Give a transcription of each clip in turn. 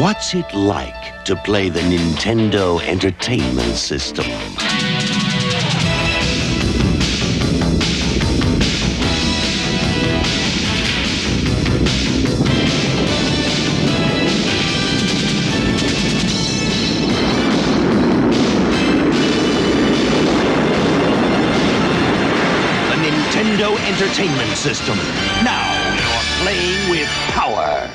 What's it like to play the Nintendo Entertainment System? Nintendo Entertainment System. Now you're playing with power.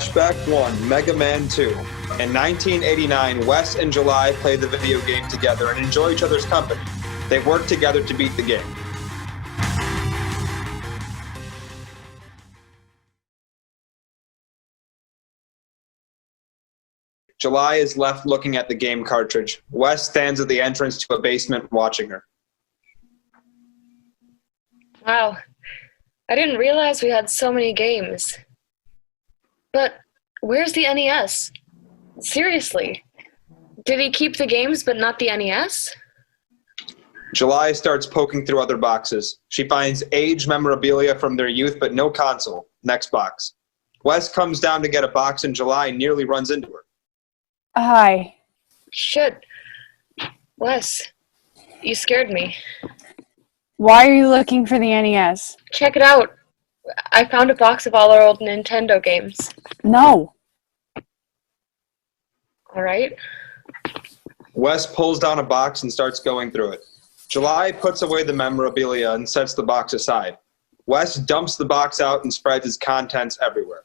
Flashback 1, Mega Man 2. In 1989, Wes and July play the video game together and enjoy each other's company. They work together to beat the game. July is left looking at the game cartridge. Wes stands at the entrance to a basement watching her. Wow, I didn't realize we had so many games. But where's the NES? Seriously, did he keep the games but not the NES? July starts poking through other boxes. She finds age memorabilia from their youth but no console. Next box. Wes comes down to get a box and July nearly runs into her. Hi. Shit. Wes, you scared me. Why are you looking for the NES? Check it out. I found a box of all our old Nintendo games. No. All right. Wes pulls down a box and starts going through it. July puts away the memorabilia and sets the box aside. Wes dumps the box out and spreads its contents everywhere.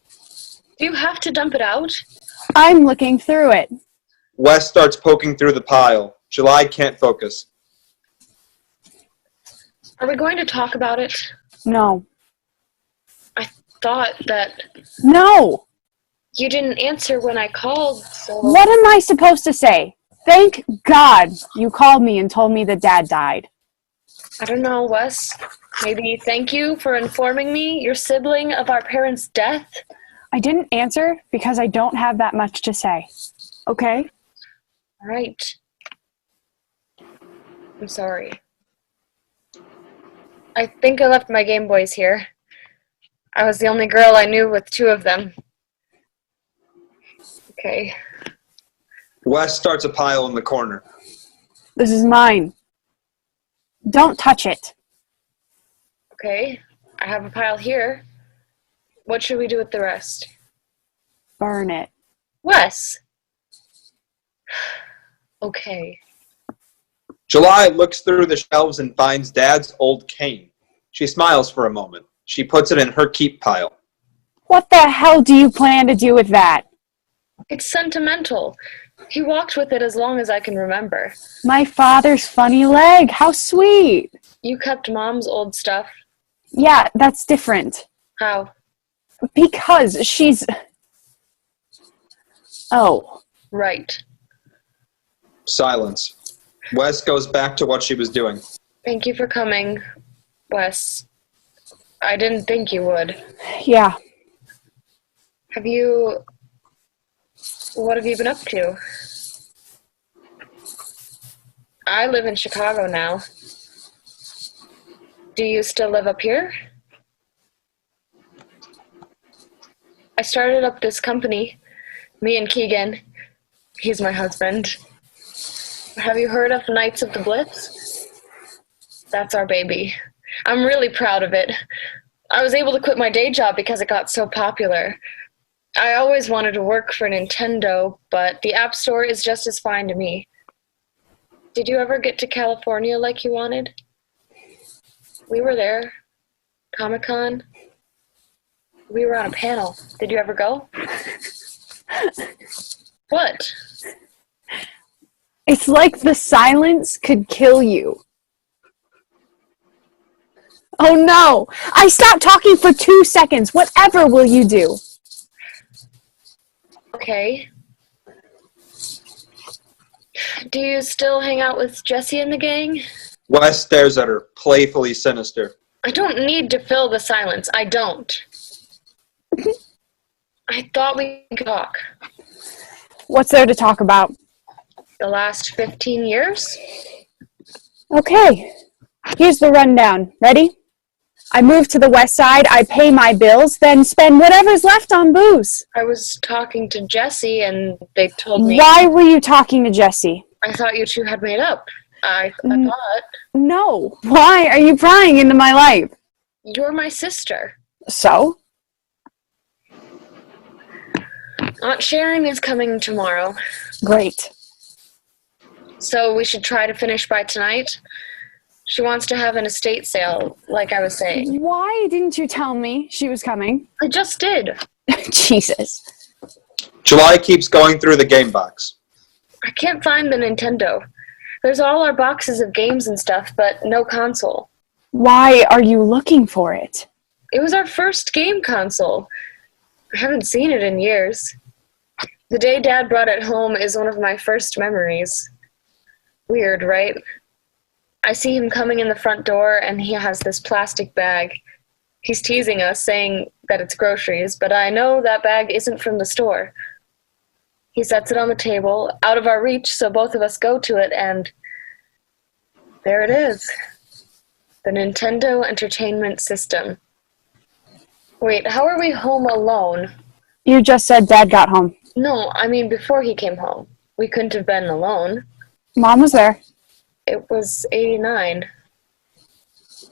Do you have to dump it out? I'm looking through it. Wes starts poking through the pile. July can't focus. Are we going to talk about it? No. I thought that No! you didn't answer when I called, so... What am I supposed to say? Thank God you called me and told me that Dad died. I don't know, Wes. Maybe thank you for informing me, your sibling, of our parents' death? I didn't answer because I don't have that much to say. Okay? All right. I'm sorry. I think I left my Game Boys here. I was the only girl I knew with two of them. Okay. Wes starts a pile in the corner. This is mine. Don't touch it. Okay. I have a pile here. What should we do with the rest? Burn it. Wes! Okay. July looks through the shelves and finds Dad's old cane. She smiles for a moment. She puts it in her keep pile. What the hell do you plan to do with that? It's sentimental. He walked with it as long as I can remember. My father's funny leg. How sweet. You kept Mom's old stuff. Yeah, that's different. How? Because she's... Oh. Right. Silence. Wes goes back to what she was doing. Thank you for coming, Wes. I didn't think you would. Yeah. What have you been up to? I live in Chicago now. Do you still live up here? I started up this company, me and Keegan. He's my husband. Have you heard of Knights of the Blitz? That's our baby. I'm really proud of it. I was able to quit my day job because it got so popular. I always wanted to work for Nintendo, but the App Store is just as fine to me. Did you ever get to California like you wanted? We were there. Comic-Con. We were on a panel. Did you ever go? What? It's like the silence could kill you. Oh no! I stopped talking for 2 seconds. Whatever will you do? Okay. Do you still hang out with Jessie and the gang? Wes stares at her, playfully sinister. I don't need to fill the silence. I don't. I thought we could talk. What's there to talk about? The last 15 years? Okay, here's the rundown. Ready? I move to the west side, I pay my bills, then spend whatever's left on booze. I was talking to Jessie and they told me... Why were you talking to Jessie? I thought you two had made up. I thought... No. Why are you prying into my life? You're my sister. So? Aunt Sharon is coming tomorrow. Great. So we should try to finish by tonight. She wants to have an estate sale, like I was saying. Why didn't you tell me she was coming? I just did. Jesus. July keeps going through the game box. I can't find the Nintendo. There's all our boxes of games and stuff, but no console. Why are you looking for it? It was our first game console. I haven't seen it in years. The day Dad brought it home is one of my first memories. Weird, right? I see him coming in the front door and he has this plastic bag. He's teasing us, saying that it's groceries, but I know that bag isn't from the store. He sets it on the table, out of our reach, so both of us go to it, and there it is. The Nintendo Entertainment System. Wait, how are we home alone? You just said Dad got home. No, I mean before he came home. We couldn't have been alone. Mom was there. It was 89.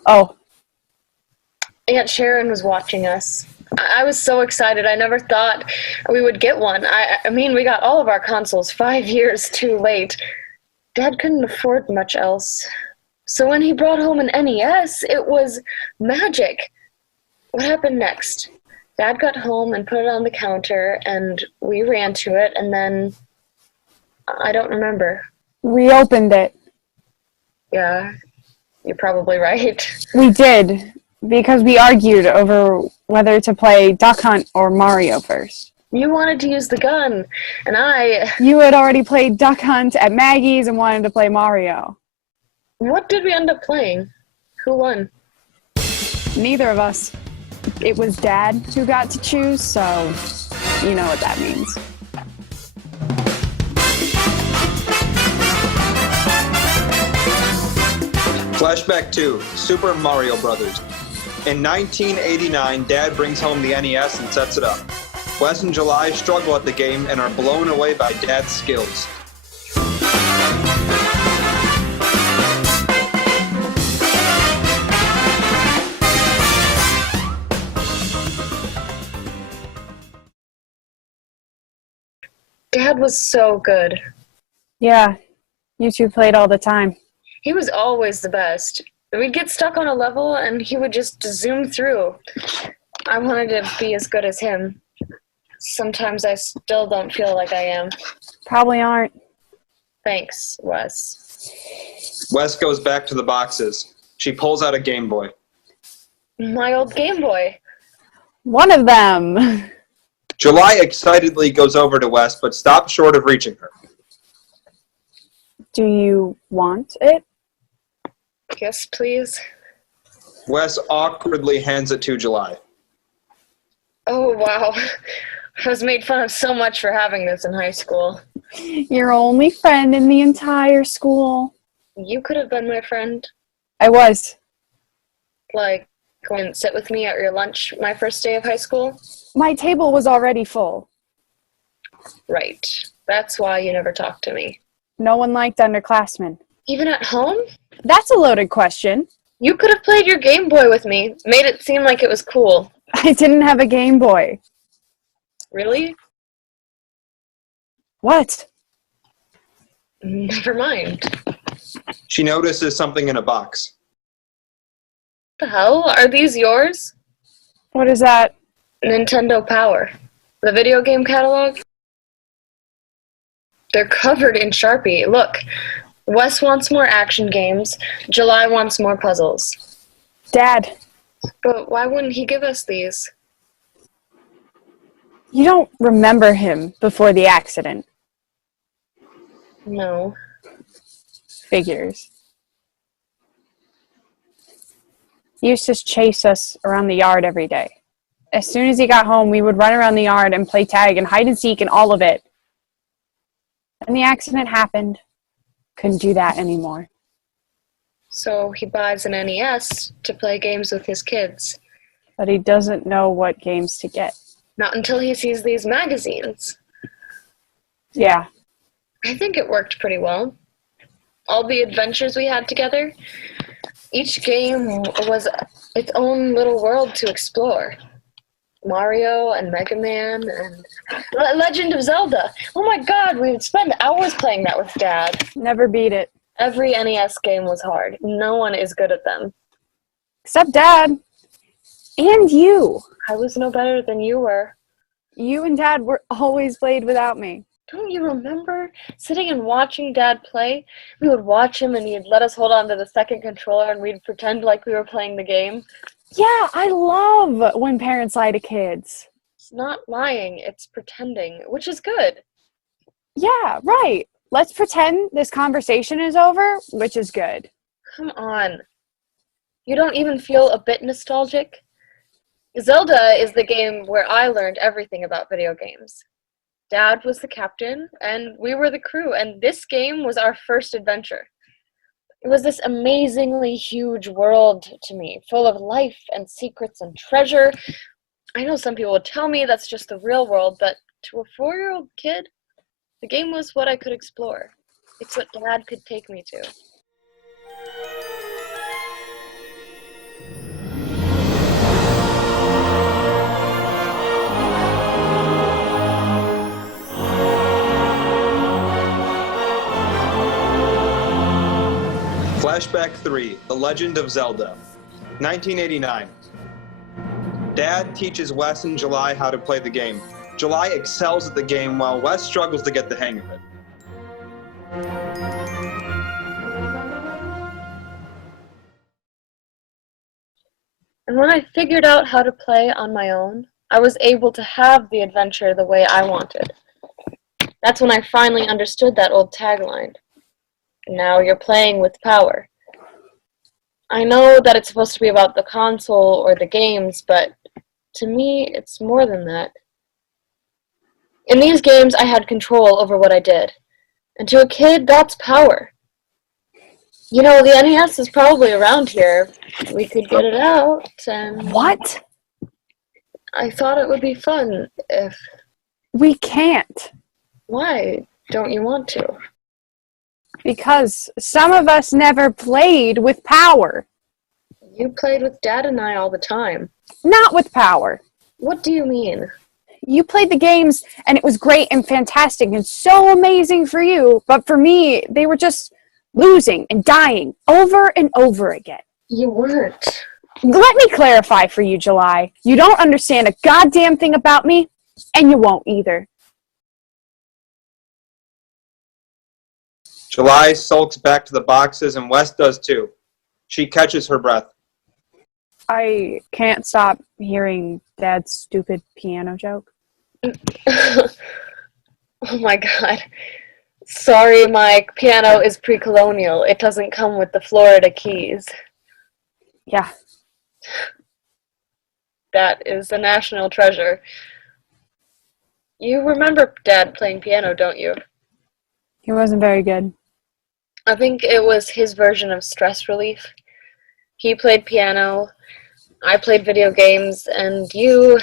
Oh. Aunt Sharon was watching us. I was so excited. I never thought we would get one. I mean, we got all of our consoles 5 years too late. Dad couldn't afford much else. So when he brought home an NES, it was magic. What happened next? Dad got home and put it on the counter, and we ran to it, and then I don't remember. We opened it. Yeah, you're probably right. We did, because we argued over whether to play Duck Hunt or Mario first. You wanted to use the gun, and I... You had already played Duck Hunt at Maggie's and wanted to play Mario. What did we end up playing? Who won? Neither of us. It was Dad who got to choose, so you know what that means. Flashback 2, Super Mario Brothers. In 1989, Dad brings home the NES and sets it up. Wes and July struggle at the game and are blown away by Dad's skills. Dad was so good. Yeah, you two played all the time. He was always the best. We'd get stuck on a level and he would just zoom through. I wanted to be as good as him. Sometimes I still don't feel like I am. Probably aren't. Thanks, Wes. Wes goes back to the boxes. She pulls out a Game Boy. My old Game Boy. One of them. July excitedly goes over to Wes, but stops short of reaching her. Do you want it? Yes, please. Wes awkwardly hands it to July. Oh, wow. I was made fun of so much for having this in high school. Your only friend in the entire school. You could have been my friend. I was. Like, go and sit with me at your lunch my first day of high school? My table was already full. Right. That's why you never talked to me. No one liked underclassmen. Even at home? That's a loaded question. You could have played your Game Boy with me. Made it seem like it was cool. I didn't have a Game Boy. Really? What? Never mind. She notices something in a box. The hell? Are these yours? What is that? Nintendo Power. The video game catalog? They're covered in Sharpie. Look, Wes wants more action games. July wants more puzzles. Dad, But why wouldn't he give us these? you don't remember him before the accident. No. Figures. He used to chase us around the yard every day. As soon as he got home, we would run around the yard and play tag and hide and seek and all of it. And the accident happened. Couldn't do that anymore. So he buys an NES to play games with his kids. But he doesn't know what games to get. Not until he sees these magazines. Yeah. I think it worked pretty well. All the adventures we had together, each game was its own little world to explore. Mario and Mega Man and Legend of Zelda. Oh my god, we would spend hours playing that with Dad. Never beat it. Every NES game was hard. No one is good at them. Except Dad. And you. I was no better than you were. You and Dad were always played without me. Don't you remember sitting and watching Dad play? We would watch him and he'd let us hold on to the second controller and we'd pretend like we were playing the game. Yeah, I love when parents lie to kids. It's not lying, it's pretending, which is good. Yeah, right. Let's pretend this conversation is over, which is good. Come on. You don't even feel a bit nostalgic? Zelda is the game where I learned everything about video games. Dad was the captain, and we were the crew, and this game was our first adventure. It was this amazingly huge world to me, full of life and secrets and treasure. I know some people would tell me that's just the real world, but to a 4-year-old kid, the game was what I could explore. It's what Dad could take me to. Flashback 3, The Legend of Zelda, 1989. Dad teaches Wes and July how to play the game. July excels at the game while Wes struggles to get the hang of it. And when I figured out how to play on my own, I was able to have the adventure the way I wanted. That's when I finally understood that old tagline. Now you're playing with power. I know that it's supposed to be about the console or the games, but to me, it's more than that. In these games, I had control over what I did. And to a kid, that's power. You know, the NES is probably around here. We could get it out, and... What? I thought it would be fun if... We can't. Why don't you want to? Because some of us never played with power. You played with Dad and I all the time. Not with power. What do you mean? You played the games, and it was great and fantastic and so amazing for you. But for me, they were just losing and dying over and over again. You weren't. Let me clarify for you, July. You don't understand a goddamn thing about me, and you won't either. July sulks back to the boxes and Wes does too. She catches her breath. I can't stop hearing Dad's stupid piano joke. Oh my god. Sorry, Mike. Piano is pre-colonial. It doesn't come with the Florida keys. Yeah. That is a national treasure. You remember Dad playing piano, don't you? He wasn't very good. I think it was his version of stress relief. He played piano, I played video games, and you...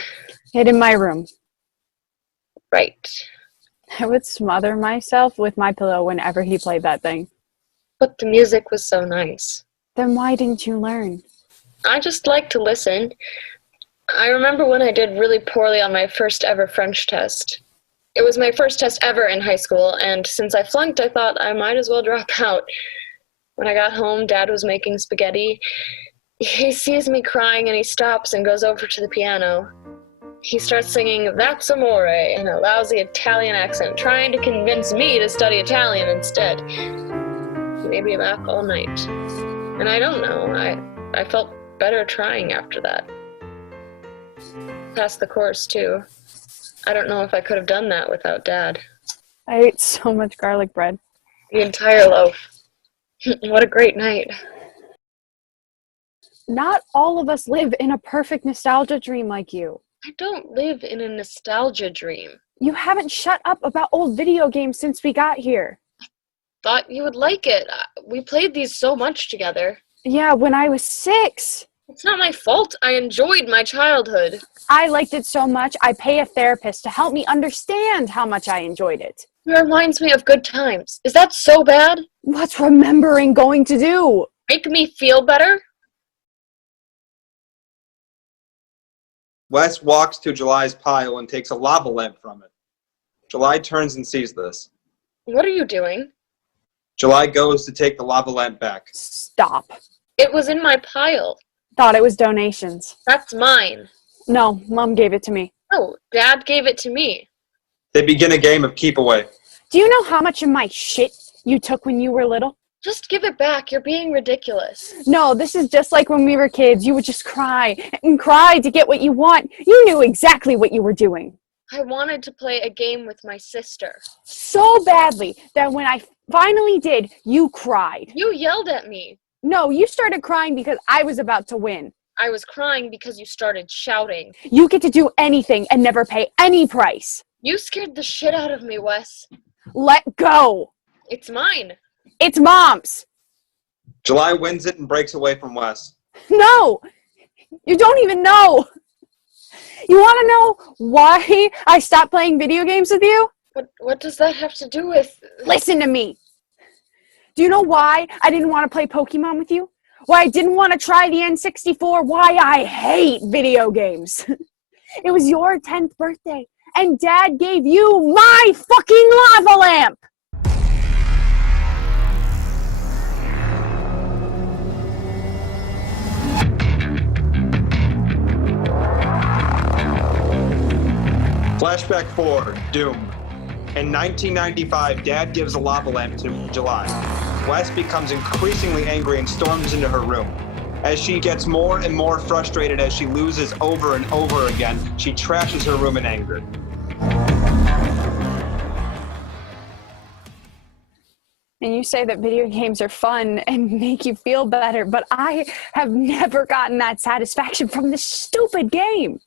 Hid in my room. Right. I would smother myself with my pillow whenever he played that thing. But the music was so nice. Then why didn't you learn? I just like to listen. I remember when I did really poorly on my first ever French test. It was my first test ever in high school, and since I flunked, I thought I might as well drop out. When I got home, Dad was making spaghetti. He sees me crying and he stops and goes over to the piano. He starts singing That's Amore in a lousy Italian accent, trying to convince me to study Italian instead. He made me laugh all night. And I don't know, I felt better trying after that. Passed the course, too. I don't know if I could have done that without Dad. I ate so much garlic bread. The entire loaf. What a great night. Not all of us live in a perfect nostalgia dream like you. I don't live in a nostalgia dream. You haven't shut up about old video games since we got here. Thought you would like it. We played these so much together. Yeah, when I was 6. It's not my fault. I enjoyed my childhood. I liked it so much, I pay a therapist to help me understand how much I enjoyed it. It reminds me of good times. Is that so bad? What's remembering going to do? Make me feel better? Wes walks to July's pile and takes a lava lamp from it. July turns and sees this. What are you doing? July goes to take the lava lamp back. Stop. It was in my pile. Thought it was donations. That's mine. No, Mom gave it to me. Oh, Dad gave it to me. They begin a game of keep away. Do you know how much of my shit you took when you were little? Just give it back. You're being ridiculous. No, this is just like when we were kids. You would just cry and cry to get what you want. You knew exactly what you were doing. I wanted to play a game with my sister. So badly that when I finally did, you cried. You yelled at me. No, you started crying because I was about to win. I was crying because you started shouting. You get to do anything and never pay any price. You scared the shit out of me, Wes. Let go. It's mine. It's Mom's. July wins it and breaks away from Wes. No, you don't even know. You want to know why I stopped playing video games with you? What does that have to do with... Listen to me. Do you know why I didn't want to play Pokémon with you? Why I didn't want to try the N64? Why I hate video games? It was your 10th birthday, and Dad gave you my fucking lava lamp! Flashback 4, Doom. In 1995, Dad gives a lava lamp to July. Wes becomes increasingly angry and storms into her room. As she gets more and more frustrated as she loses over and over again, she trashes her room in anger. And you say that video games are fun and make you feel better, but I have never gotten that satisfaction from this stupid game.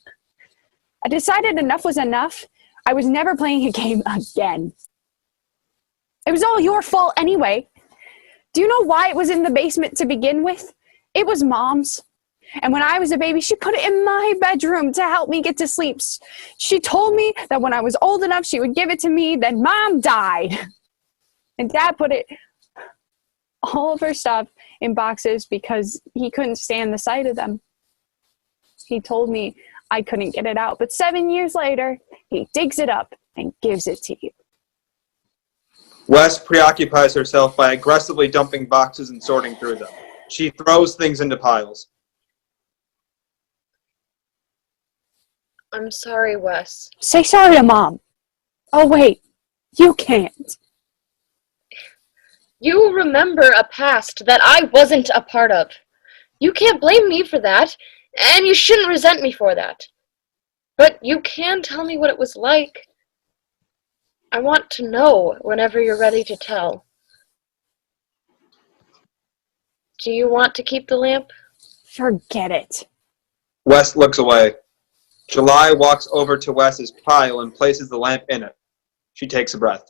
I decided enough was enough. I was never playing a game again. It was all your fault anyway. Do you know why it was in the basement to begin with? It was Mom's. And when I was a baby, she put it in my bedroom to help me get to sleep. She told me that when I was old enough, she would give it to me. Then Mom died. And Dad put all of her stuff in boxes because he couldn't stand the sight of them. He told me I couldn't get it out. But 7 years later, he digs it up and gives it to you. Wes preoccupies herself by aggressively dumping boxes and sorting through them. She throws things into piles. I'm sorry, Wes. Say sorry to Mom. Oh, wait. You can't. You remember a past that I wasn't a part of. You can't blame me for that, and you shouldn't resent me for that. But you can tell me what it was like. I want to know whenever you're ready to tell. Do you want to keep the lamp? Forget it. Wes looks away. July walks over to Wes's pile and places the lamp in it. She takes a breath.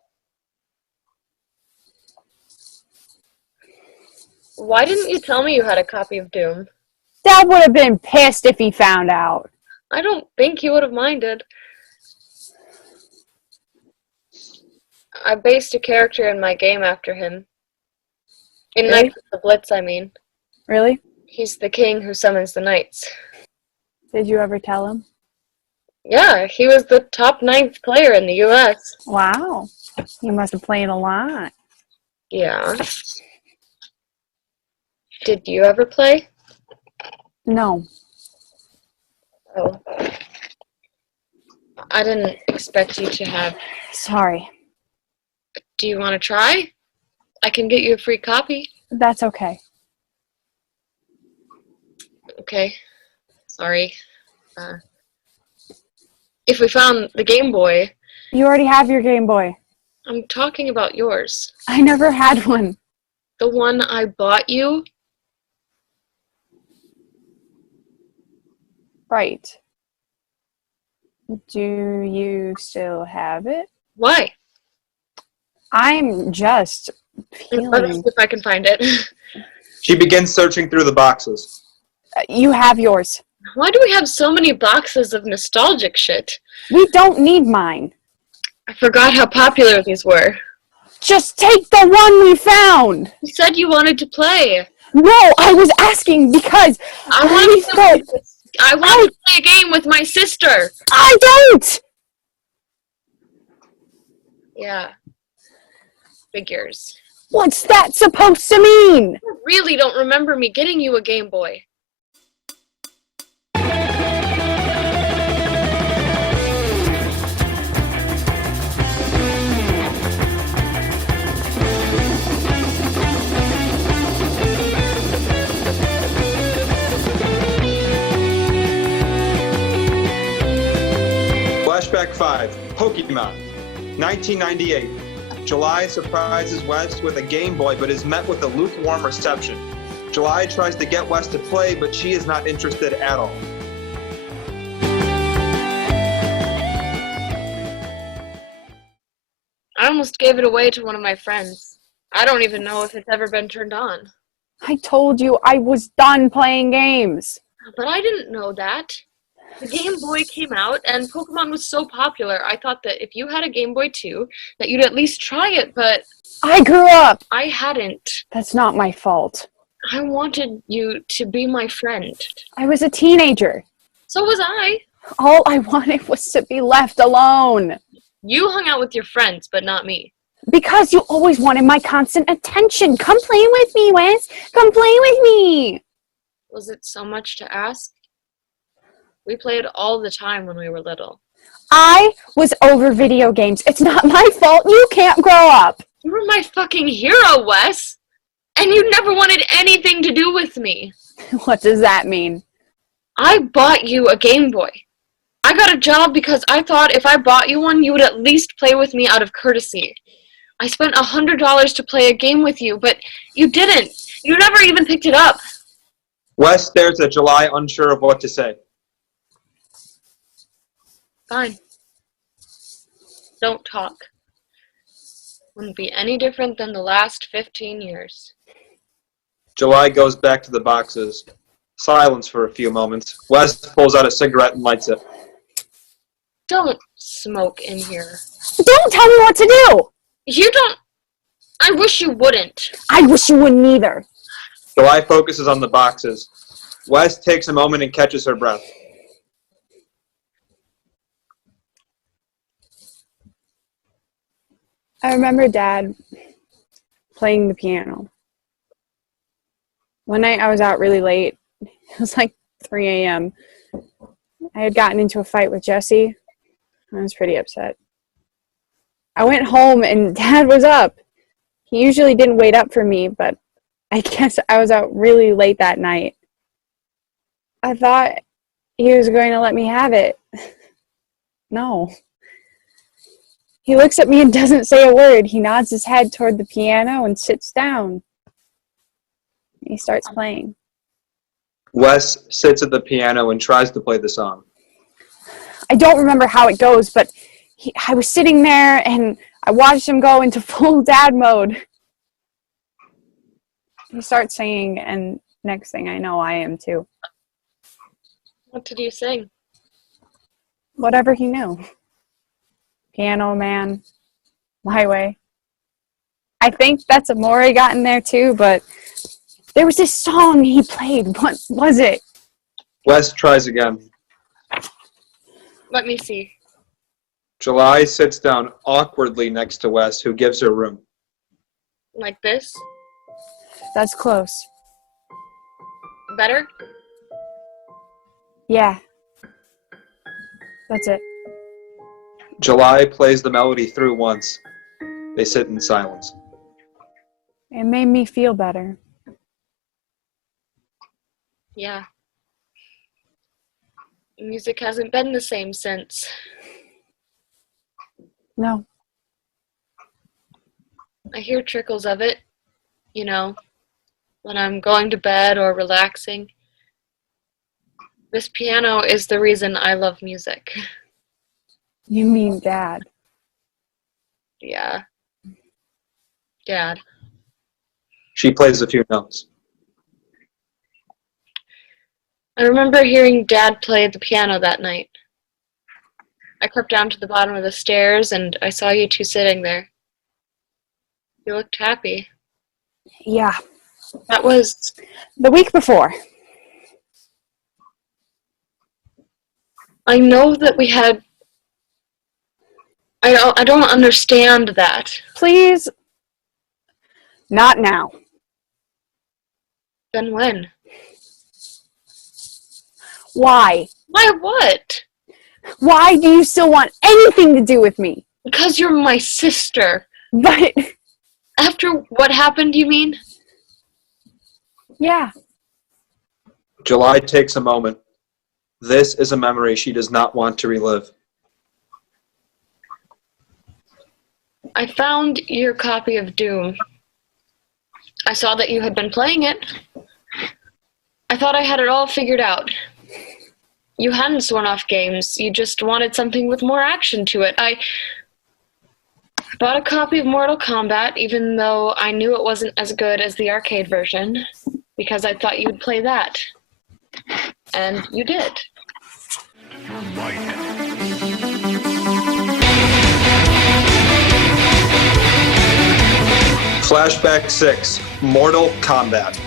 Why didn't you tell me you had a copy of Doom? Dad would have been pissed if he found out. I don't think he would have minded. I based a character in my game after him. In Really? Knights of the Blitz, I mean. Really? He's the king who summons the knights. Did you ever tell him? Yeah, he was the top 9th player in the U.S. Wow. You must have played a lot. Yeah. Did you ever play? No. Oh. I didn't expect you to have. Sorry. Do you want to try? I can get you a free copy. That's okay. Okay. Sorry. If we found the Game Boy... You already have your Game Boy. I'm talking about yours. I never had one. The one I bought you? Right. Do you still have it? Why? I'm just Let me feeling... see if I can find it. She begins searching through the boxes. You have yours. Why do we have so many boxes of nostalgic shit? We don't need mine. I forgot how popular these were. Just take the one we found. You said you wanted to play. No, I was asking because I wanted to play a game with my sister. I don't. Yeah. Figures. What's that supposed to mean? I really don't remember me getting you a Game Boy. Flashback 5, Pokémon, 1998. July surprises West with a Game Boy but is met with a lukewarm reception. July tries to get West to play, but she is not interested at all. I almost gave it away to one of my friends. I don't even know if it's ever been turned on. I told you I was done playing games. But I didn't know that. The Game Boy came out, and Pokemon was so popular, I thought that if you had a Game Boy too, that you'd at least try it, but I grew up. I hadn't. That's not my fault. I wanted you to be my friend. I was a teenager. So was I. All I wanted was to be left alone. You hung out with your friends, but not me. Because you always wanted my constant attention. Come play with me, Wes. Come play with me. Was it so much to ask? We played all the time when we were little. I was over video games. It's not my fault. You can't grow up. You were my fucking hero, Wes. And you never wanted anything to do with me. What does that mean? I bought you a Game Boy. I got a job because I thought if I bought you one, you would at least play with me out of courtesy. I spent $100 to play a game with you, but you didn't. You never even picked it up. West stares at July, unsure of what to say. Fine. Don't talk. Wouldn't be any different than the last 15 years. July goes back to the boxes. Silence for a few moments. West pulls out a cigarette and lights it. Don't smoke in here. Don't tell me what to do. You don't... I wish you wouldn't. I wish you wouldn't either. July focuses on the boxes. West takes a moment and catches her breath. I remember Dad playing the piano. One night I was out really late. It was like 3 a.m. I had gotten into a fight with Jesse. I was pretty upset. I went home and Dad was up. He usually didn't wait up for me, but I guess I was out really late that night. I thought he was going to let me have it. No. He looks at me and doesn't say a word. He nods his head toward the piano and sits down. He starts playing. Wes sits at the piano and tries to play the song. I don't remember how it goes, but I was sitting there and I watched him go into full dad mode. He starts singing, and next thing I know, I am too. What did you sing? Whatever he knew. Piano Man, My Way. I think that's Amore got in there too, but there was this song he played. What was it? Wes tries again. Let me see. July sits down awkwardly next to Wes, who gives her room. Like this? That's close. Better? Yeah. That's it. July plays the melody through once. They sit in silence. It made me feel better. Yeah. Music hasn't been the same since. No. I hear trickles of it, you know, when I'm going to bed or relaxing. This piano is the reason I love music. You mean Dad. Yeah. Dad. She plays a few notes. I remember hearing Dad play the piano that night. I crept down to the bottom of the stairs and I saw you two sitting there. You looked happy. Yeah. That was... The week before. I know that we had... I don't understand that. Please. Not now. Then when? Why? Why what? Why do you still want anything to do with me? Because you're my sister. But... After what happened, you mean? Yeah. July takes a moment. This is a memory she does not want to relive. I found your copy of Doom. I saw that you had been playing it. I thought I had it all figured out. You hadn't sworn off games. You just wanted something with more action to it. I bought a copy of Mortal Kombat, even though I knew it wasn't as good as the arcade version, because I thought you'd play that. And you did. Flashback 6, Mortal Kombat.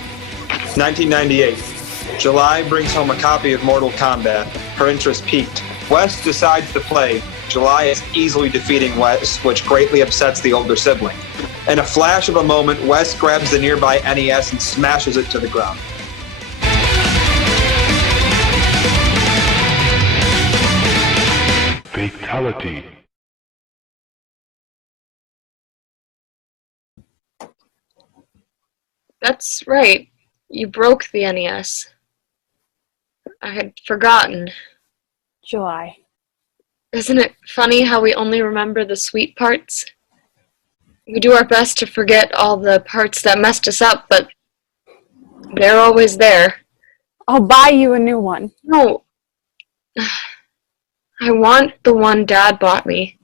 1998. July brings home a copy of Mortal Kombat. Her interest piqued. Wes decides to play. July is easily defeating Wes, which greatly upsets the older sibling. In a flash of a moment, Wes grabs the nearby NES and smashes it to the ground. Fatality. That's right. You broke the NES. I had forgotten. July. Isn't it funny how we only remember the sweet parts? We do our best to forget all the parts that messed us up, but they're always there. I'll buy you a new one. No. I want the one Dad bought me.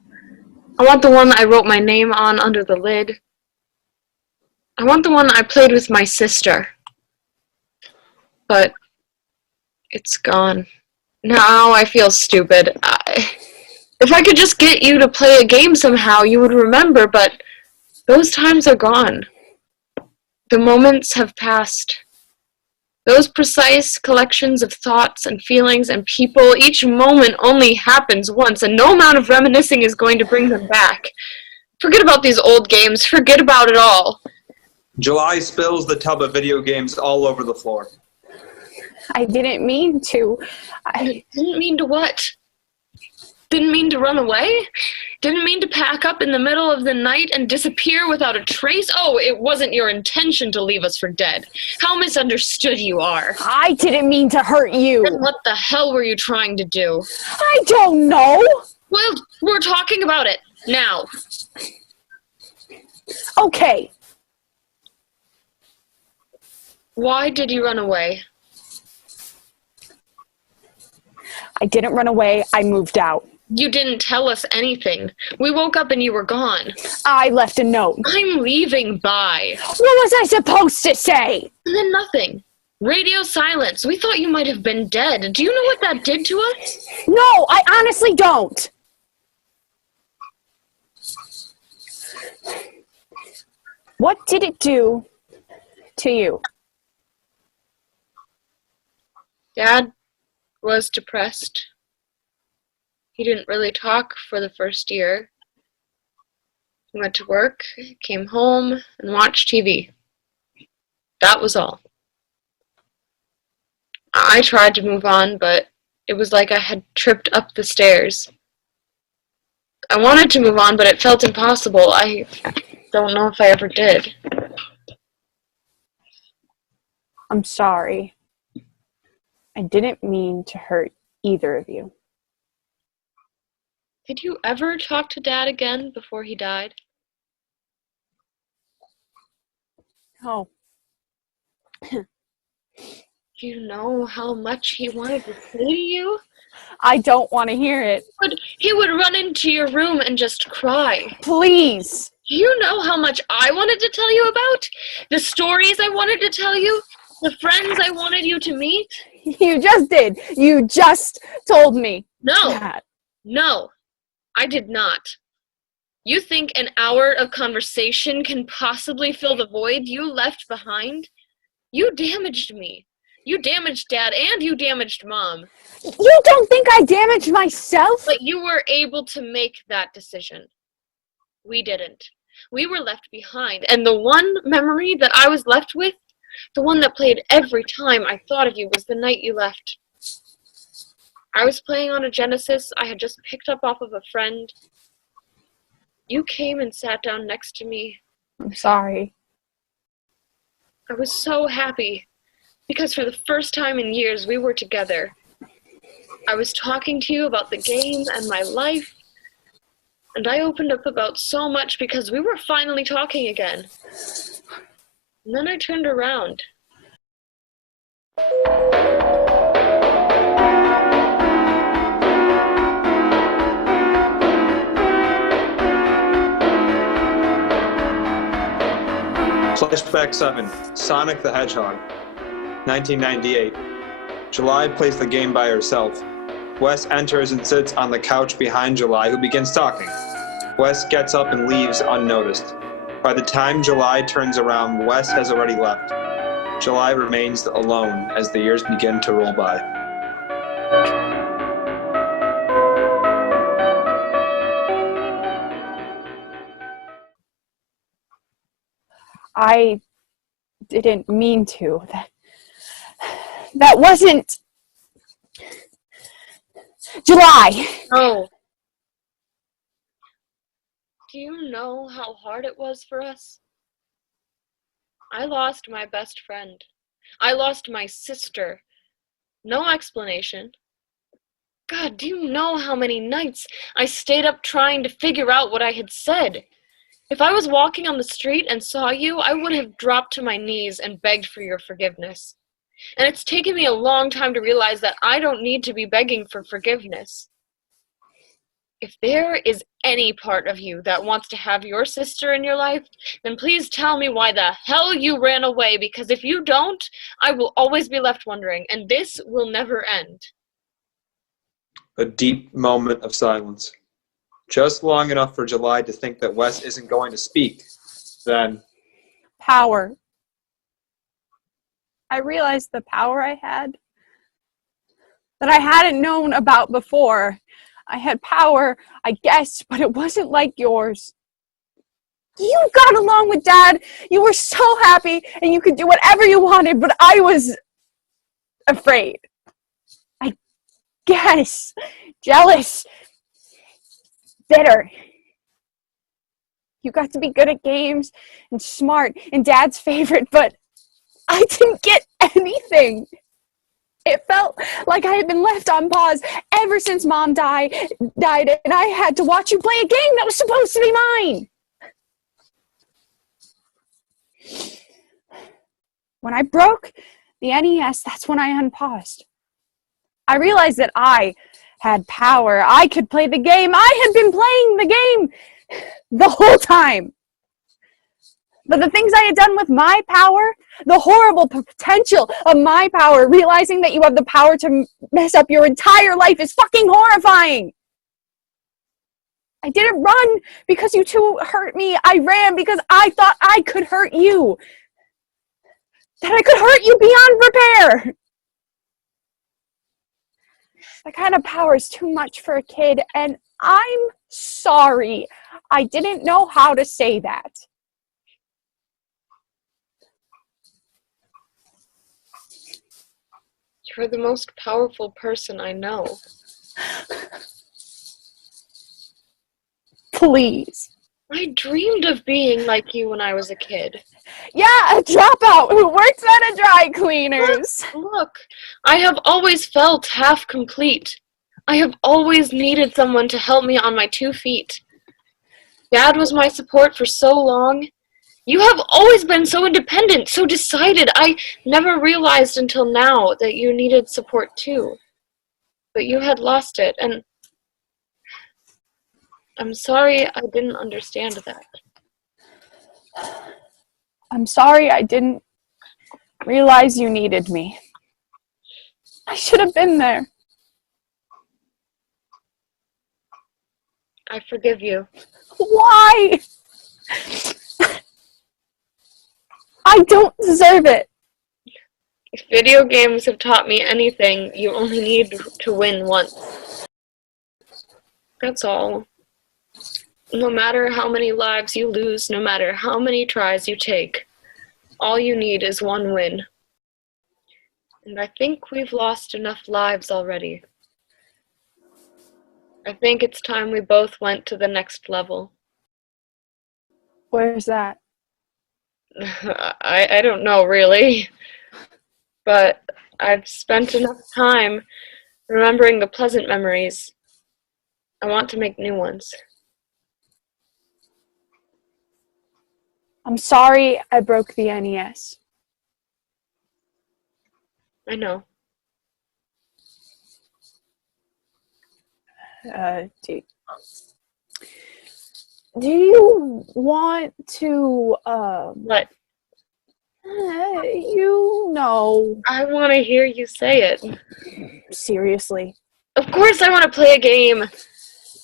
I want the one I wrote my name on under the lid. I want the one I played with my sister. But it's gone. Now I feel stupid. If I could just get you to play a game somehow, you would remember, but those times are gone. The moments have passed. Those precise collections of thoughts and feelings and people, each moment only happens once, and no amount of reminiscing is going to bring them back. Forget about these old games. Forget about it all. July spills the tub of video games all over the floor. I didn't mean to. I didn't mean to what? Didn't mean to run away? Didn't mean to pack up in the middle of the night and disappear without a trace? Oh, it wasn't your intention to leave us for dead. How misunderstood you are. I didn't mean to hurt you. Then what the hell were you trying to do? I don't know. Well, we're talking about it now. Okay. Why did you run away? I didn't run away. I moved out. You didn't tell us anything. We woke up and you were gone. I left a note. I'm leaving, bye. What was I supposed to say? And then nothing. Radio silence. We thought you might have been dead. Do you know what that did to us? No, I honestly don't. What did it do to you? Dad was depressed. He didn't really talk for the first year. He went to work, came home, and watched TV. That was all. I tried to move on, but it was like I had tripped up the stairs. I wanted to move on, but it felt impossible. I don't know if I ever did. I'm sorry. I didn't mean to hurt either of you. Did you ever talk to Dad again before he died? Oh. Do you know how much he wanted to say to you? I don't want to hear it. He would run into your room and just cry. Please. Do you know how much I wanted to tell you about? The stories I wanted to tell you? The friends I wanted you to meet? You just did. You just told me. No. That. No, I did not. You think an hour of conversation can possibly fill the void you left behind? You damaged me. You damaged Dad and you damaged Mom. You don't think I damaged myself? But you were able to make that decision. We didn't. We were left behind. And the one memory that I was left with, the one that played every time I thought of you, was the night you left. I was playing on a Genesis I had just picked up off of a friend. You came and sat down next to me. I'm sorry. I was so happy, because for the first time in years we were together. I was talking to you about the game and my life, and I opened up about so much because we were finally talking again. And then I turned around. Flashback 7, Sonic the Hedgehog. 1998. July plays the game by herself. Wes enters and sits on the couch behind July, who begins talking. Wes gets up and leaves unnoticed. By the time July turns around, Wes has already left. July remains alone as the years begin to roll by. I didn't mean to. That wasn't July. Oh. Do you know how hard it was for us? I lost my best friend. I lost my sister. No explanation. God, do you know how many nights I stayed up trying to figure out what I had said? If I was walking on the street and saw you, I would have dropped to my knees and begged for your forgiveness. And it's taken me a long time to realize that I don't need to be begging for forgiveness. If there is any part of you that wants to have your sister in your life, then please tell me why the hell you ran away, because if you don't, I will always be left wondering, and this will never end. A deep moment of silence. Just long enough for July to think that Wes isn't going to speak. Then, Power. I realized the power I had that I hadn't known about before. I had power, I guess, but it wasn't like yours. You got along with Dad. You were so happy and you could do whatever you wanted, but I was afraid. I guess. Jealous. Bitter. You got to be good at games and smart and Dad's favorite, but I didn't get anything. It felt like I had been left on pause ever since Mom died, and I had to watch you play a game that was supposed to be mine. When I broke the NES, that's when I unpaused. I realized that I had power. I could play the game. I had been playing the game the whole time. But the things I had done with my power, the horrible potential of my power, realizing that you have the power to mess up your entire life is fucking horrifying. I didn't run because you two hurt me. I ran because I thought I could hurt you. That I could hurt you beyond repair. That kind of power is too much for a kid, and I'm sorry. I didn't know how to say that. You're the most powerful person I know. Please. I dreamed of being like you when I was a kid. Yeah, a dropout who works at a dry cleaners. Look, I have always felt half complete. I have always needed someone to help me on my 2 feet. Dad was my support for so long. You have always been so independent, so decided. I never realized until now that you needed support too. But you had lost it, and I'm sorry I didn't understand that. I'm sorry I didn't realize you needed me. I should have been there. I forgive you. Why? I don't deserve it. If video games have taught me anything, you only need to win once. That's all. No matter how many lives you lose, no matter how many tries you take, all you need is one win. And I think we've lost enough lives already. I think it's time we both went to the next level. Where's that? I don't know, really. But I've spent enough time remembering the pleasant memories. I want to make new ones. I'm sorry I broke the NES. I know. Do you want to, What? you know, I want to hear you say it. seriously. Of course I want to play a game.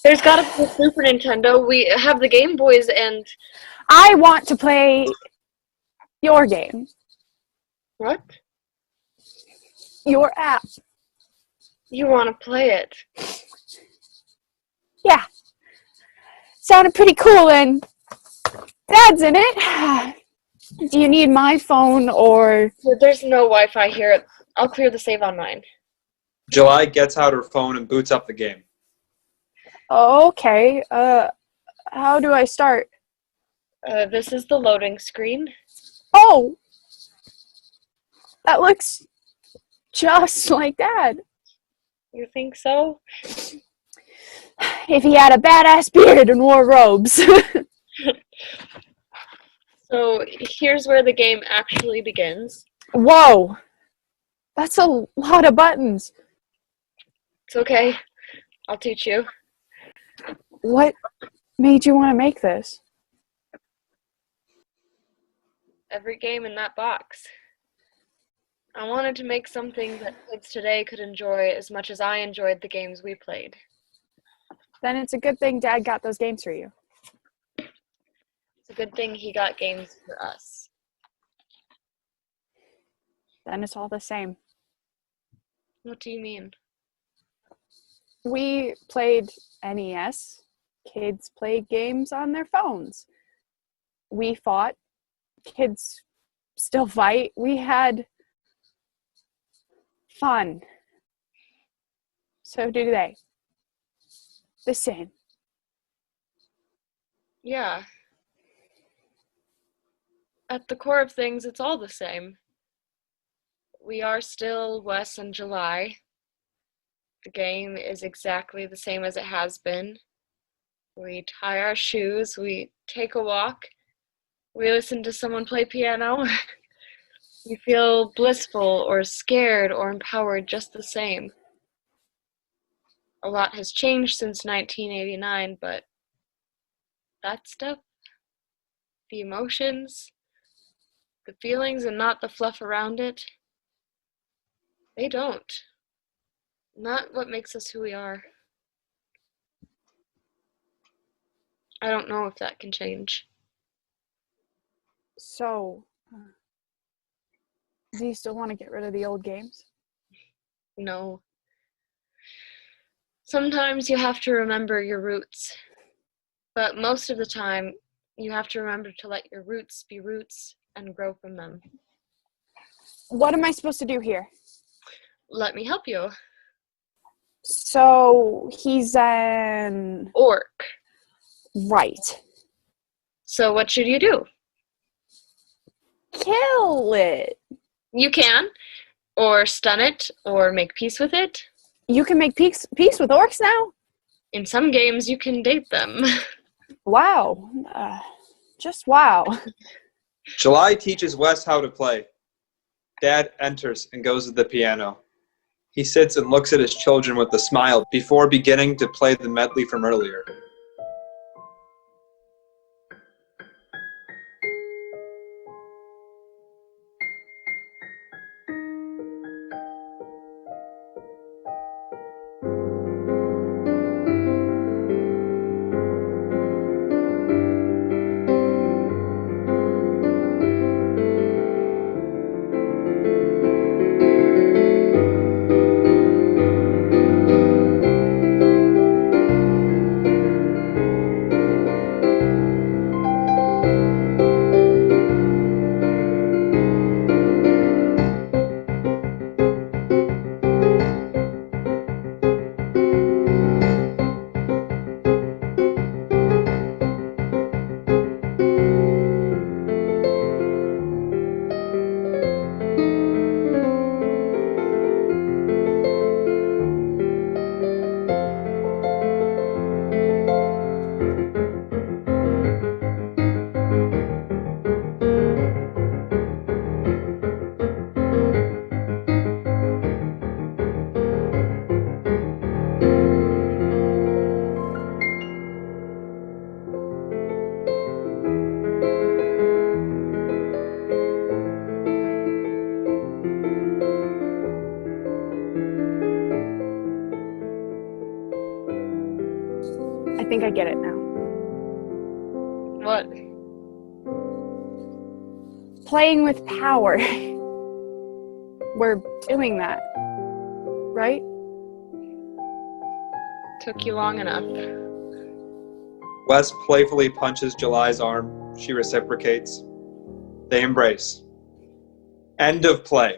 There's got to be a Super Nintendo. We have the Game Boys and... I want to play your game. What? Your app. You want to play it? Yeah. Sounded pretty cool, and Dad's in it. Do you need my phone or... There's no Wi-Fi here. I'll clear the save on mine. July gets out her phone and boots up the game. Okay. How do I start? This is the loading screen. Oh! That looks just like Dad. You think so? If he had a badass beard and wore robes. So here's where the game actually begins. Whoa! That's a lot of buttons. It's okay. I'll teach you. What made you want to make this? Every game in that box. I wanted to make something that kids today could enjoy as much as I enjoyed the games we played. Then it's a good thing Dad got those games for you. It's a good thing he got games for us. Then it's all the same. What do you mean? We played NES. Kids played games on their phones. We fought. Kids still fight. We had fun. So do they. The same. Yeah. At the core of things, it's all the same. We are still Wes and July. The game is exactly the same as it has been. We tie our shoes, we take a walk, we listen to someone play piano. We feel blissful or scared or empowered just the same. A lot has changed since 1989, but that stuff, the emotions, the feelings and not the fluff around it, they don't. Not what makes us who we are. I don't know if that can change. So, do you still want to get rid of the old games? No. Sometimes you have to remember your roots, but most of the time, you have to remember to let your roots be roots and grow from them. What am I supposed to do here? Let me help you. So, he's an... Orc. Right. So what should you do? Kill it. You can, or stun it, or make peace with it. You can make peace with orcs now? In some games, you can date them. Wow. Just wow. July teaches Wes how to play. Dad enters and goes to the piano. He sits and looks at his children with a smile before beginning to play the medley from earlier. I think I get it now. What? Playing with power. We're doing that. Right? Took you long enough. Wes playfully punches July's arm. She reciprocates. They embrace. End of play.